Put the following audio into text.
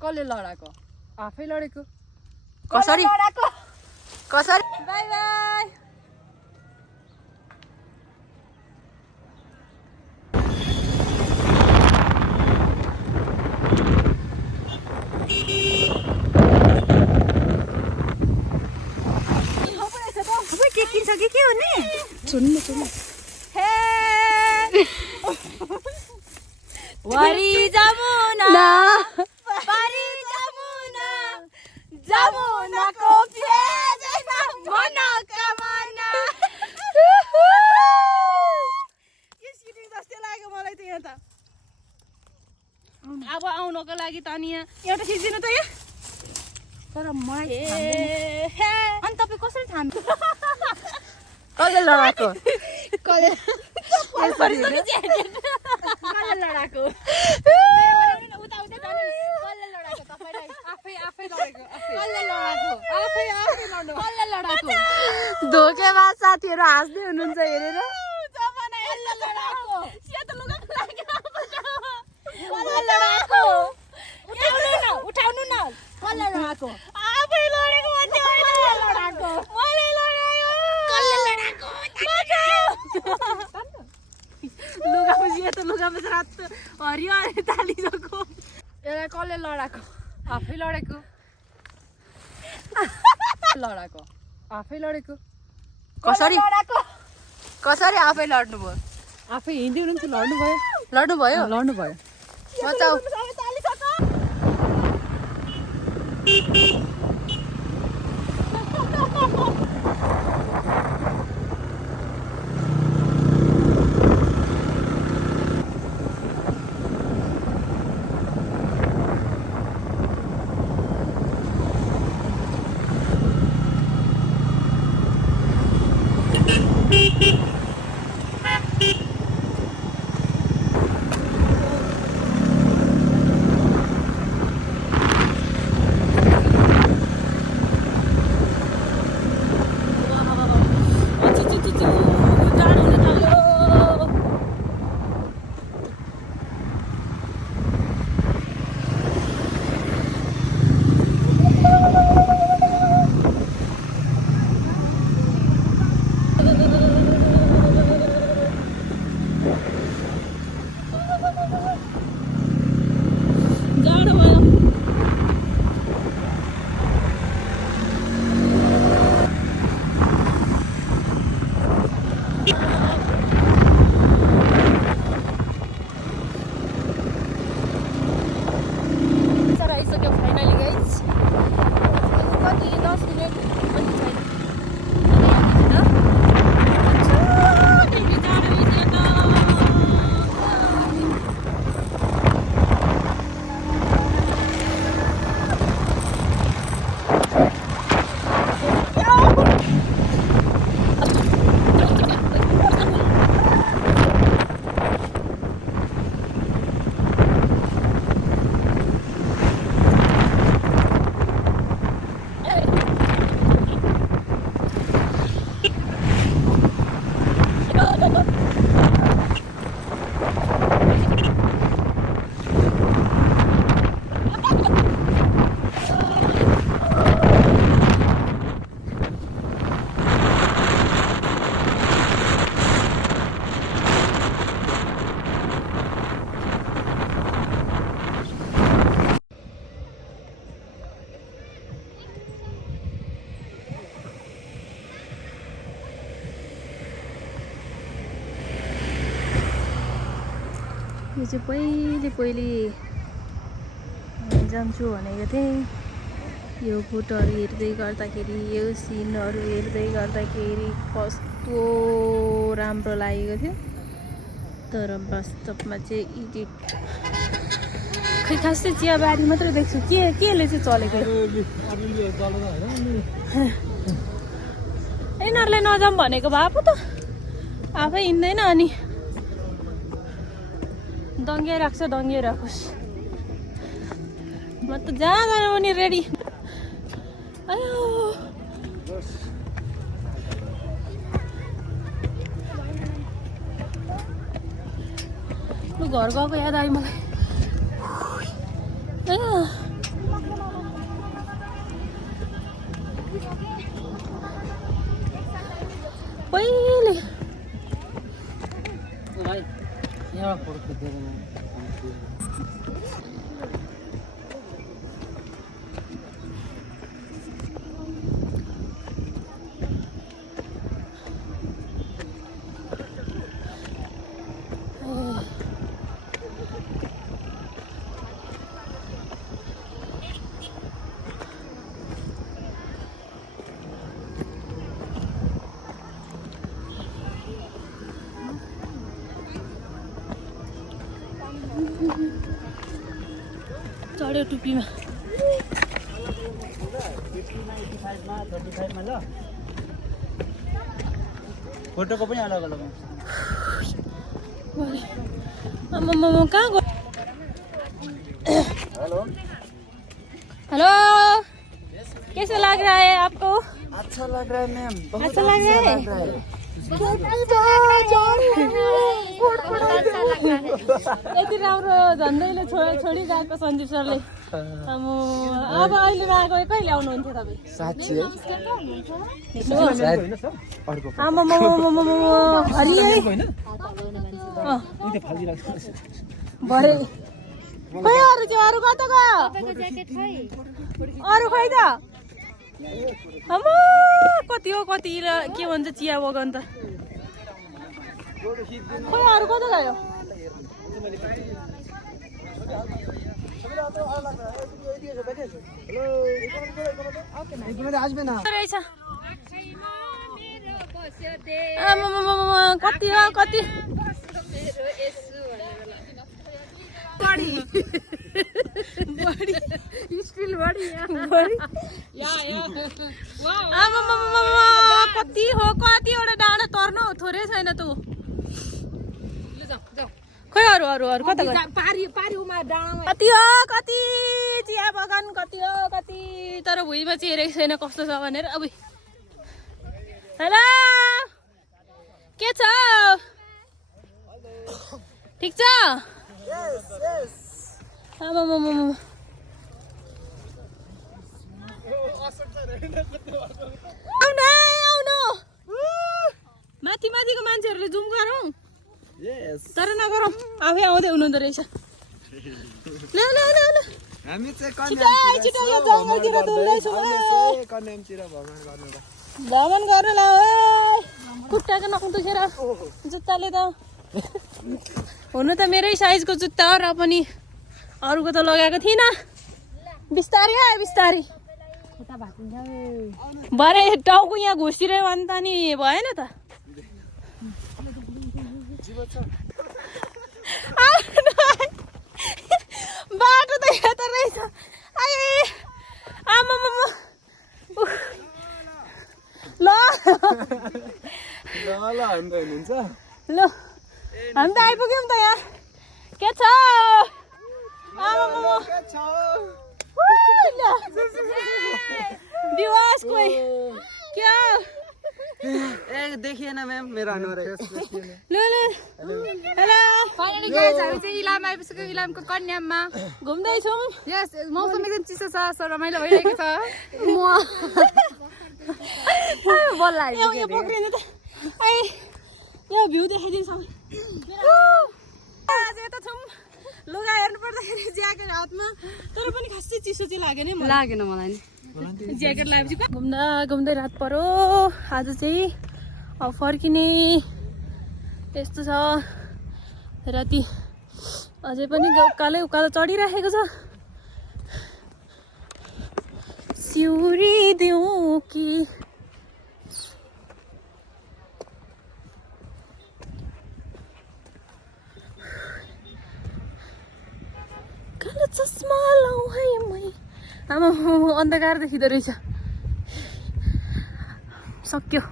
कसले लडाको आफै लडेको कसरी कसरी बाई बाई के किन्छ के हो नि सुन्नु वारी जमुना पारी जमुनाको फेदैमा मनोकामना के सिटिङ जस्तै लाग्यो मलाई त यहाँ त अब आउनको लागि त अनि यहाँ एउटा खिचिदिनु त यहाँ तर मलाई अनि तपाईँ कसरी थाम्नु कसले लडाको कसले लडाको उता उता जानु कसले लडाको तपाईलाई आफै लडेको कसले लडाको आफै लड्नु कसले लडाको धोकेबाज साथीहरू हाँस्दै हुनुहुन्छ हेरेर जमाना यसले लडाको सेतो लुगाको लागि कसले लडाको उठाउनु न कसले लडाको आफै लडेको मान्छे मैले लडाको मैले लडायो कसले लडाको लुगामा सेतो लुगामा रात हरियो हरियो तालिएको यसलाई कसले लडाको आफै लडेको लडाको आफै लडेको कसरी आफै लड्नु भयो आफै हिँड्दै हुनुहुन्छ लड्नु भयो लड्नु भयो बचाऊ यो चाहिँ पहिले जान्छु भनेको थिएँ यो फोटोहरू हेर्दै गर्दाखेरि यो सिनहरू हेर्दै गर्दाखेरि कस्तो राम्रो लागेको थियो तर वास्तवमा चाहिँ एडिट खै खासै चियाबारी मात्रै देख्छु केले चाहिँ चलेको यिनीहरूलाई नजाऊँ भनेको भए पो त आफै हिँड्दैन अनि दङ्गिराखोस् म त जहाँ जानु पनि रेडी आयो लु घर गएको याद आयो मलाई पहिले भाइ यहाँ फोटो खिच्दैन चढ्यो टुप्पीमा 35 मा ल फोटोको पनि अलग अलग आम्मामा कहाँ गयो हेलो हेलो कैसा लग रहा है आपको अच्छा लग रहा है मैम बहुत अच्छा लग रहा है यति राम्रो झन्डैले छोडी गएको सन्दीप सरले अब अहिले आएको कहिले आउनुहुन्थ्यो तपाईँ साँच्ची भरे खै अरू चाहिँ अरू कता गयो अरू खै त कति हो कति के भन्छ चिया बगान त खै अरू कता गयो रहेछ कति हो कति कति हो कतिवटा डाँडा तर्नु थोरै छैन त खै अरू अरू अरू कता कति हो कति चिया बगान कति हो कति तर भुइँमा चाहिँ हेरेको छैन कस्तो छ भनेर अब हेलो के छ ठिक छ आमामामा आउनु आउनु माथि माथिको मान्छेहरूले जुम गरौँ तर नगरौँ आफै आउँदै हुनुहुँदो रहेछ ल ल ल ल हामी चाहिँ छिटै छिटै यो जङ्गलतिर डुल्दैछौँ भ्रमण गर्नु ल खुट्टाको नख दुखेर जुत्ताले त हुनु त मेरै साइजको जुत्ता हो र पनि अरूको त लगाएको थिइनँ बिस्तारै आयो बिस्तारै भरे टाउको यहाँ घुसिरह्यो भने त नि भएन त बाटो त यता रहेछ आमामा ल ल हामी त आइपुग्यौँ त यहाँ के छ दिवस कोही क्या देखिएन मैम मेरो अनुहार ल ल हेलो फाइनली गाइस हामी चाहिँ इलाम आइपुगेको इलामको कन्याममा घुम्दैछौँ यस मौसम एकदम चिसो छ सो रमाइलो भइरहेको छ बल लाग्यो यो पक्रिनु त ए यो भ्यू देखाइदिनु सबै आज यता छौँ लुगा हेर्नु पर्दाखेरि ज्याकेट हातमा तर पनि खासै चिसो चाहिँ लागेन नि लागेन मलाई ज्याकेट लगाएपछि घुम्दा घुम्दै रात पर्यो आज चाहिँ अब फर्किने यस्तो छ राति अझै पनि उकालै उकालो चढिराखेको छ सिउरी दिउँ कि कालो चस्मा लाउँ है मै आमा अन्धकार देखिँदो रहेछ सक्यो